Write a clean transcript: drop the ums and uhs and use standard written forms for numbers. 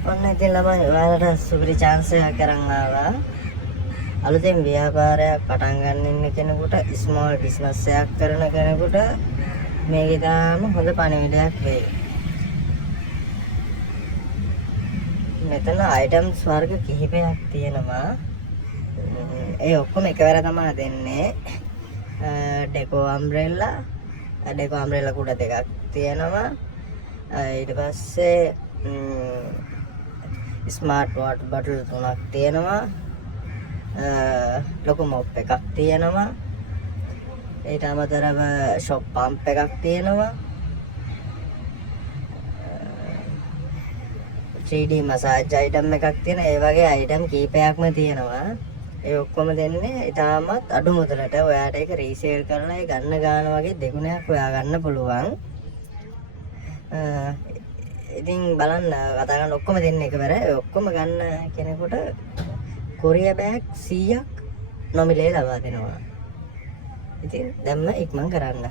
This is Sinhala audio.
ඔන්න ඉතින් ළමයි ඔයාලට සුපිරි chance එකක් අරන් ආවා. අලුතෙන් ව්‍යාපාරයක් පටන් ගන්න ඉන්න කෙනෙකුට small business එකක් කරන කෙනෙකුට මේක ඉතාම හොඳ පණිවිඩයක් වෙයි. මෙතන items වර්ග කිහිපයක් තියෙනවා. ඒ ඔක්කොම එකවර තමයි දෙන්නේ. ඩෙකෝ අම්බ්‍රෙල්ලා කුඩ දෙකක් තියෙනවා. ඊට පස්සේ ස්මාර්ට් වෝටර් බටල් 3ක් තියෙනවා. ලොකු මොප් එකක් තියෙනවා. ඊට අමතරව ෂොප් පම්ප් එකක් තියෙනවා. 3D මසාජ් අයිටම් එකක් තියෙනවා. ඒ වගේ අයිටම් කීපයක්ම තියෙනවා. ඒ ඔක්කොම දෙන්නේ ඉතාමත් අඩු මුදලට. ඔයාට ඒක රීසේල් කරලා ඒ ගන්න ගාන වගේ දෙගුණයක් හොයා ගන්න පුළුවන්. ඉතින් බලන්න කතා කරන ඔක්කොම දෙන්නේ එකවර. ඒ ඔක්කොම ගන්න කෙනෙකුට කොරියා බෑග් 100ක් නොමිලේ ලබා දෙනවා. ඉතින් දැම්ම ඉක්මන් කරන්න.